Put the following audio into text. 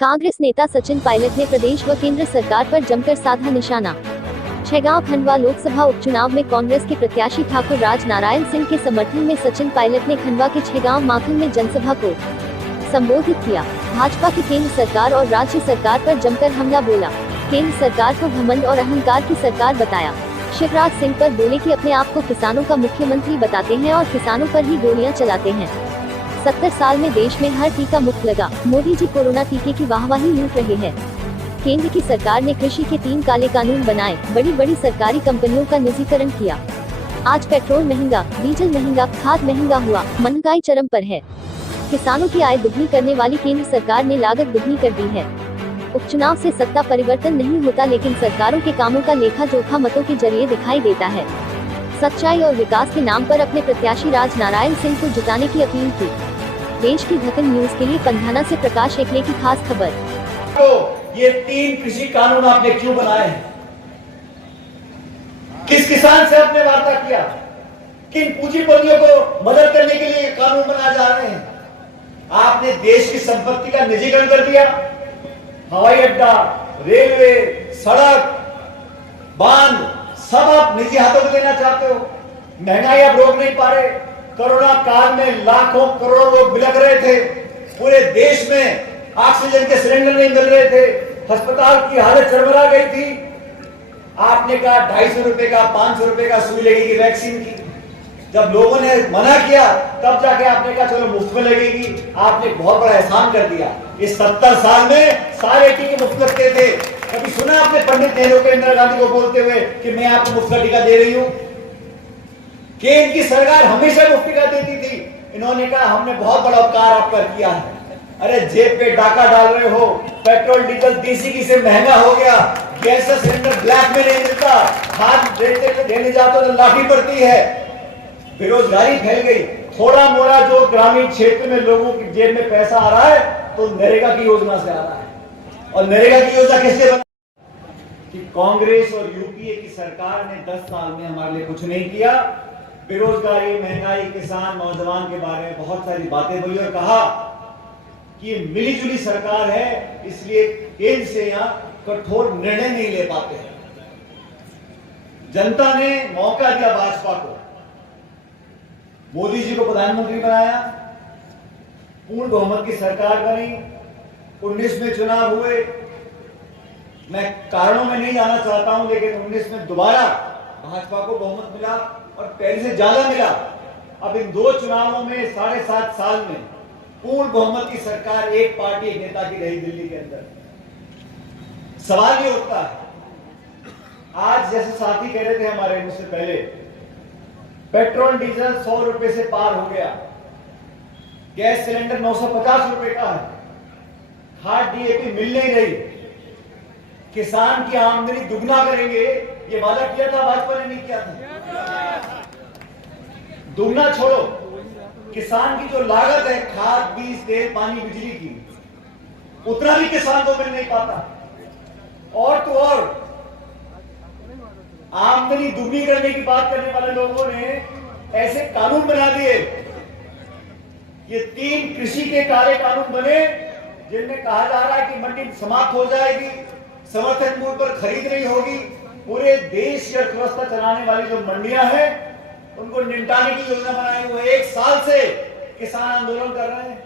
कांग्रेस नेता सचिन पायलट ने प्रदेश व केंद्र सरकार पर जमकर साधा निशाना। छैगांव खंडवा लोकसभा उपचुनाव में कांग्रेस के प्रत्याशी ठाकुर राज नारायण सिंह के समर्थन में सचिन पायलट ने खंडवा के छैगांव माखन में जनसभा को संबोधित किया। भाजपा की केंद्र सरकार और राज्य सरकार पर जमकर हमला बोला। केंद्र सरकार को घमंड और अहंकार की सरकार बताया। शिवराज सिंह पर बोले कि अपने आप को किसानों का मुख्यमंत्री बताते हैं और किसानों पर ही गोलियां चलाते हैं। 70 साल में देश में हर टीका मुफ्त लगा, मोदी जी कोरोना टीके की वाहवाही लूट रहे हैं। केंद्र की सरकार ने कृषि के 3 काले कानून बनाए, बड़ी बड़ी सरकारी कंपनियों का निजीकरण किया। आज पेट्रोल महंगा, डीजल महंगा, खाद महंगा हुआ, महंगाई चरम पर है। किसानों की आय दुगनी करने वाली केंद्र सरकार ने लागत दुगनी कर दी है। उपचुनाव से सत्ता परिवर्तन नहीं होता, लेकिन सरकारों के कामों का लेखा जोखा मतों के जरिए दिखाई देता है। सच्चाई और विकास के नाम पर अपने प्रत्याशी राज नारायण सिंह को जिताने की अपील की। देश की धड़कन न्यूज के लिए पंधाना से प्रकाश एकले की खास खबर। तो ये 3 कृषि कानून आपने क्यों बनाए हैं? किस किसान से आपने वार्ता किया? किन पूंजीपतियों को मदद करने के लिए कानून बनाए जा रहे हैं? आपने देश की संपत्ति का निजीकरण कर दिया। हवाई अड्डा, रेलवे, सड़क, बांध सब आप निजी हाथों में लेना चाहते हो। महंगाई आप रोक नहीं पा रहे। कोरोना काल में लाखों करोड़ों लोग बिलख रहे थे। पूरे देश में ऑक्सीजन के सिलेंडर नहीं मिल रहे थे। अस्पताल की हालत चरमरा गई थी। आपने कहा 250 रुपए का, 500 रुपए का सुई लगेगी वैक्सीन की। जब लोगों ने मना किया तब जाके आपने कहा चलो मुफ्त में लगेगी। आपने बहुत बड़ा एहसान कर दिया। इस 70 साल में सारे टीके मुफ्त लगते थे। कभी सुना आपने पंडित नेहरू को, इंदिरा गांधी को बोलते हुए कि मैं आपको मुफ्त का टीका दे रही हूं? केंद्र की सरकार हमेशा मुफ्त टीका देती थी। इन्होंने कहा हमने बहुत बड़ा उपकार आप पर किया है। अरे जेब पे डाका डाल रहे हो। पेट्रोल डीजल देसी से महंगा हो गया। गैस का सिलेंडर ब्लैक में नहीं मिलता। खाद देने जाते तो लाठी पड़ती है। बेरोजगारी फैल गई। थोड़ा मोड़ा जो ग्रामीण क्षेत्र में लोगों की जेब में पैसा आ रहा है तो नरेगा की योजना से आ रहा है। और नरेगा की योजना कैसे बना? कि कांग्रेस और यूपीए की सरकार ने 10 साल में हमारे लिए कुछ नहीं किया। बेरोजगारी, महंगाई, किसान, नौजवान के बारे में बहुत सारी बातें बोली और कहा कि ये मिलीजुली सरकार है, इसलिए केंद्र से यहां कठोर निर्णय नहीं ले पाते हैं। जनता ने मौका दिया भाजपा को। मोदी जी को प्रधानमंत्री बनाया, पूर्ण बहुमत की सरकार बनी, 19 में चुनाव हुए। मैं कारणों में नहीं जाना चाहता हूं, लेकिन 19 में दोबारा भाजपा को बहुमत मिला और पहले से ज्यादा मिला। अब इन 2 चुनावों में 7.5 साल में पूर्ण बहुमत की सरकार एक पार्टी, एक नेता की रही दिल्ली के अंदर। सवाल ये उठता है, आज जैसे साथी कह रहे थे हमारे मुझसे पहले, पेट्रोल डीजल 100 रुपए से पार हो गया। गैस सिलेंडर 950 रुपए का है। खाद डीएपी मिल नहीं रही। किसान की आमदनी दुगना करेंगे, ये वादा किया था भाजपा ने, नहीं किया था? दुगना छोड़ो, किसान की जो लागत है खाद, बीज, तेल, पानी, बिजली की, उतना भी किसान को मिल नहीं पाता। और तो और आमदनी दुगनी करने की बात करने वाले लोगों ने ऐसे कानून बना दिए। ये 3 कृषि के काले कानून बने जिनमें कहा जा रहा है कि मंडी समाप्त हो जाएगी, समर्थन मूल्य पर खरीद नहीं होगी। पूरे देश की अर्थव्यवस्था चलाने वाली जो मंडियां हैं उनको निपटाने की योजना बनाई हुई है। 1 साल से किसान आंदोलन कर रहे हैं।